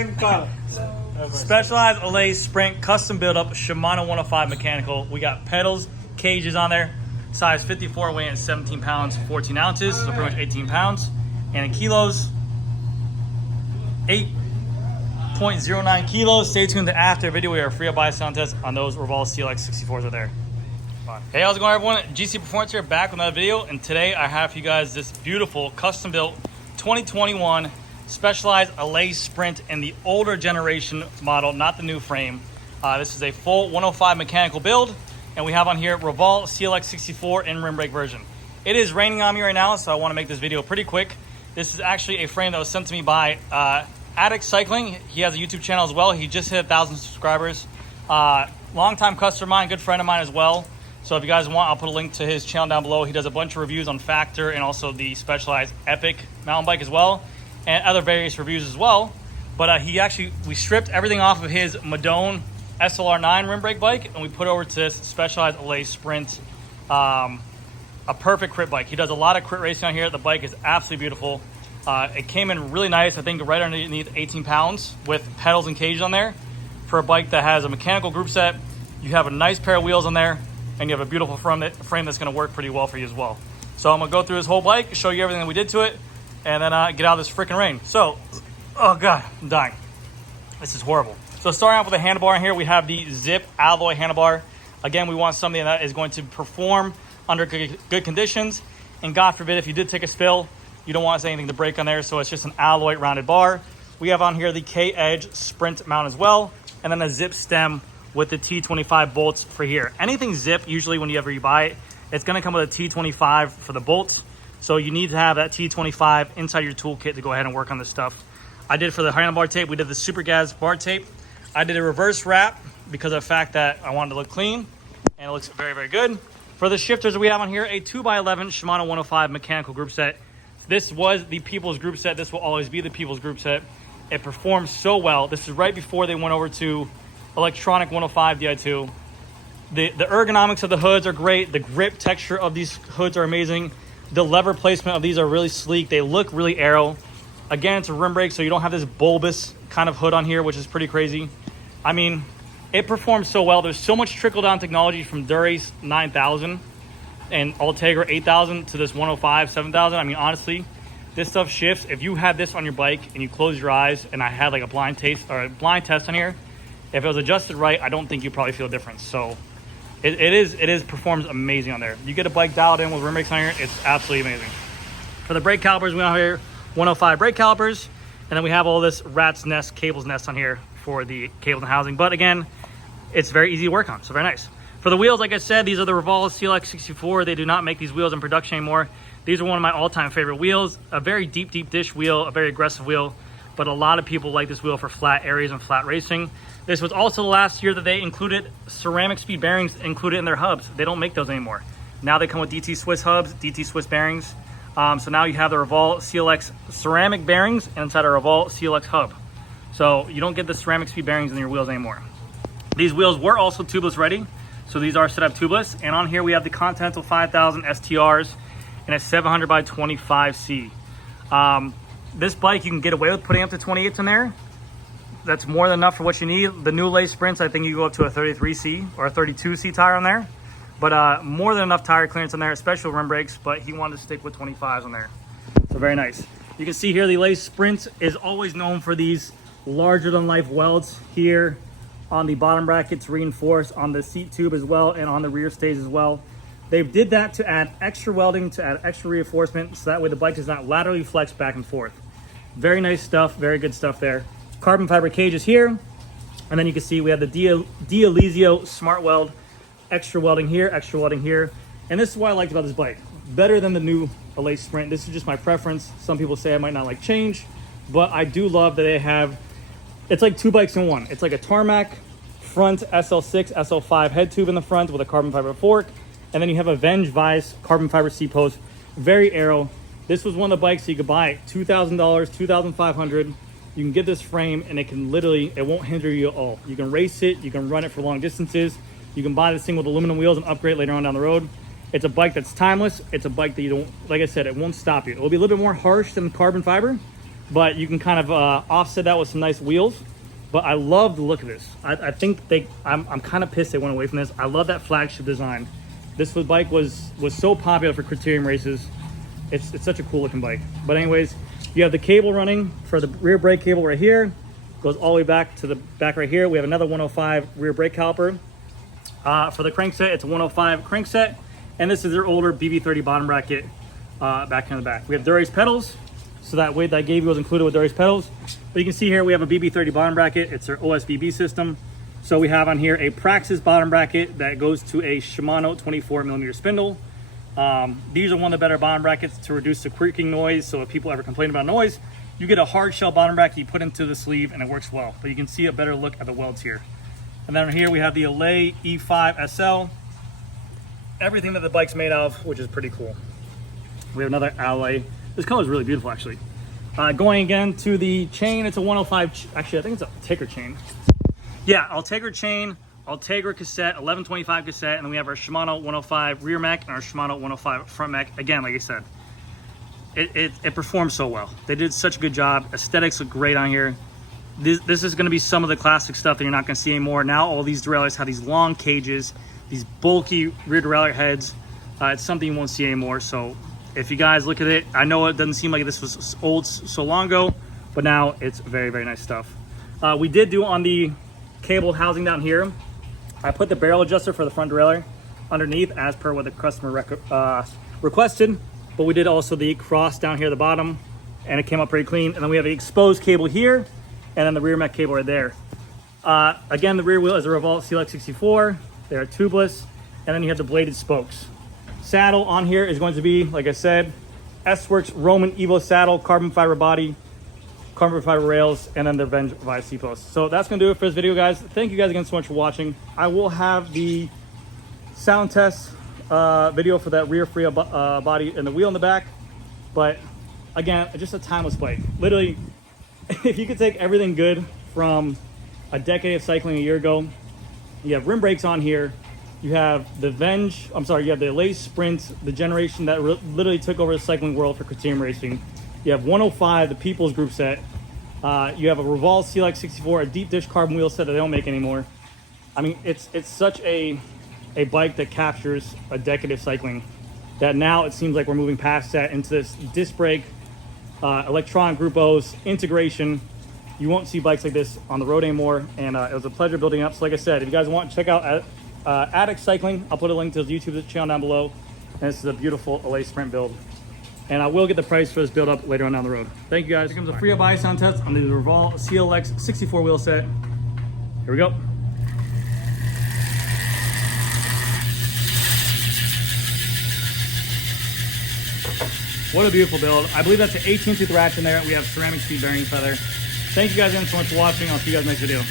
same color. Specialized Allez Sprint custom build up Shimano 105 mechanical. We got pedals, cages on there. Size 54, weighing 17 pounds, 14 ounces, so pretty much 18 pounds. And in kilos, 8.09 kilos. Stay tuned to after video. We are free of buy sound test on those Revolve CLX 64s are there. Bye. Hey, how's it going, everyone? GC Performance here, back with another video. And today I have for you guys this beautiful custom built 2021 Specialized Allez Sprint in the older generation model, not the new frame. This is a full 105 mechanical build. And we have on here Revolve CLX 64 in rim brake version. It is raining on me right now, so I want to make this video pretty quick. This is actually a frame that was sent to me by Addict Cycling. He has a YouTube channel as well. He just hit 1,000 subscribers. Longtime customer of mine, good friend of mine as well. So if you guys want, I'll put a link to his channel down below. He does a bunch of reviews on Factor and also the Specialized Epic mountain bike as well, and other various reviews as well. But we stripped everything off of his Madone SLR9 rim brake bike, and we put over to this Specialized Allez Sprint, a perfect crit bike. He does a lot of crit racing on here. The bike is absolutely beautiful. It came in really nice, I think right underneath 18 pounds with pedals and cage on there. For a bike that has a mechanical group set, you have a nice pair of wheels on there, and you have a beautiful frame that's gonna work pretty well for you as well. So I'm gonna go through this whole bike, show you everything that we did to it, and then get out of this freaking rain. So, oh God, I'm dying. This is horrible. So starting off with the handlebar in here, we have the Zip alloy handlebar. Again, we want something that is going to perform under good conditions. And God forbid, if you did take a spill, you don't want anything to break on there. So it's just an alloy rounded bar. We have on here the K-Edge Sprint mount as well. And then a Zip stem with the T25 bolts for here. Anything Zip, usually whenever you buy it, it's gonna come with a T25 for the bolts. So you need to have that T25 inside your toolkit to go ahead and work on this stuff. I did for the handlebar tape, we did the Super Gas bar tape. I did a reverse wrap because of the fact that I wanted to look clean, and it looks very, very good. For the shifters, we have on here a 2x11 Shimano 105 mechanical group set. This was the People's group set. This will always be the People's group set. It performs so well. This is right before they went over to electronic 105 Di2. The ergonomics of the hoods are great. The grip texture of these hoods are amazing. The lever placement of these are really sleek. They look really aero. Again, it's a rim brake, so you don't have this bulbous kind of hood on here, which is pretty crazy. I mean, it performs so well. There's so much trickle-down technology from Durace 9000 and Ultegra 8000 to this 105 7000. I mean, honestly, this stuff shifts. If you had this on your bike and you close your eyes, and I had like a blind test on here, if it was adjusted right, I don't think you probably feel a difference. So it performs amazing on there. You get a bike dialed in with rim brakes on here, it's absolutely amazing. For the brake calipers, we have here 105 brake calipers, and then we have all this rat's nest, cable's nest on here for the cables and housing. But again, it's very easy to work on, so very nice. For the wheels, like I said, these are the Revolve CLX 64. They do not make these wheels in production anymore. These are one of my all-time favorite wheels. A very deep dish wheel, a very aggressive wheel, but a lot of people like this wheel for flat areas and flat racing. This was also the last year that they included ceramic speed bearings included in their hubs. They don't make those anymore. Now they come with DT Swiss hubs, DT Swiss bearings. So now you have the Revolve CLX ceramic bearings inside a Revolve CLX hub. So you don't get the ceramic speed bearings in your wheels anymore. These wheels were also tubeless ready. So these are set up tubeless. And on here we have the Continental 5000 STRs and a 700 by 25C. This bike you can get away with putting up to 28s in there. That's more than enough for what you need. The new Allez Sprints, I think you go up to a 33C or a 32C tire on there. But more than enough tire clearance on there, especially rim brakes, but he wanted to stick with 25s on there. So very nice. You can see here the Allez Sprint is always known for these larger than life welds here on the bottom brackets, reinforced on the seat tube as well, and on the rear stays as well. They did that to add extra welding, to add extra reinforcement, so that way the bike does not laterally flex back and forth. Very nice stuff, very good stuff there. Carbon fiber cages here, and then you can see we have the D'Alessio Smart Weld. Extra welding here, and this is what I liked about this bike. Better than the new Allez Sprint. This is just my preference. Some people say I might not like change, but I do love that they have, it's like two bikes in one. It's like a tarmac front SL6, SL5 head tube in the front with a carbon fiber fork, and then you have a Venge Vice carbon fiber seat post. Very aero. This was one of the bikes that you could buy $2,000, $2,500. You can get this frame and it can literally, it won't hinder you at all. You can race it, you can run it for long distances. You can buy this thing with aluminum wheels and upgrade later on down the road. It's a bike that's timeless. It's a bike that you don't, like I said, it won't stop you. It will be a little bit more harsh than carbon fiber, but you can kind of offset that with some nice wheels. But I love the look of this. I think I'm kind of pissed they went away from this. I love that flagship design. This bike was so popular for criterium races. It's such a cool looking bike. But anyways, you have the cable running for the rear brake cable right here. Goes all the way back to the back right here. We have another 105 rear brake caliper. For the crankset, it's a 105 crankset. And this is their older BB30 bottom bracket back in the back. We have Dura-Ace pedals. So that weight that I gave you was included with Dura-Ace pedals. But you can see here we have a BB30 bottom bracket. It's their OSPW system. So we have on here a Praxis bottom bracket that goes to a Shimano 24mm spindle. These are one of the better bottom brackets to reduce the creaking noise. So if people ever complain about noise, you get a hard shell bottom bracket you put into the sleeve and it works well. But you can see a better look at the welds here. And then here we have the Allez E5 SL. Everything that the bike's made of, which is pretty cool. We have another Allez. This color is really beautiful, actually. Going again to the chain, it's a 105. Actually, I think it's a Ultegra chain. Yeah, Ultegra chain, Ultegra cassette, 1125 cassette, and then we have our Shimano 105 rear mech and our Shimano 105 front mech. Again, like I said, it performs so well. They did such a good job. Aesthetics look great on here. This is going to be some of the classic stuff that you're not going to see anymore. Now all these derailleurs have these long cages, these bulky rear derailleur heads. It's something you won't see anymore. So if you guys look at it, I know it doesn't seem like this was old so long ago, but now it's very, very nice stuff. We did do on the cable housing down here, I put the barrel adjuster for the front derailleur underneath as per what the customer requested, but we did also the cross down here at the bottom, and it came up pretty clean. And then we have the exposed cable here, and then the rear mech cable right there. Again, the rear wheel is a Revolt CLX 64. They are tubeless, and then you have the bladed spokes. Saddle on here is going to be, like I said, S-Works Roman Evo saddle, carbon fiber body, carbon fiber rails, and then the Venge Vice C-post. So that's gonna do it for this video, guys. Thank you guys again so much for watching. I will have the sound test video for that rear free body and the wheel in the back. But again, just a timeless bike. Literally, if you could take everything good from a decade of cycling a year ago, you have rim brakes on here, you have the you have the Allez Sprint, the generation that literally took over the cycling world for criterium racing. You have 105, the People's Group set. You have a Revolve CLX 64, a deep dish carbon wheel set that they don't make anymore. I mean, it's such a bike that captures a decade of cycling that now it seems like we're moving past that into this disc brake, electronic Group O's, integration. You won't see bikes like this on the road anymore, and it was a pleasure building up. So like I said, if you guys want to check out Addict Cycling, I'll put a link to his YouTube channel down below. And this is a beautiful Allez Sprint build. And I will get the price for this build up later on down the road. Thank you guys. Here comes a free buy sound test on the Revolve CLX 64 wheel set. Here we go. What a beautiful build. I believe that's an 18 tooth ratchet in there. We have ceramic speed bearing feather. Thank you guys again so much for watching. I'll see you guys next video.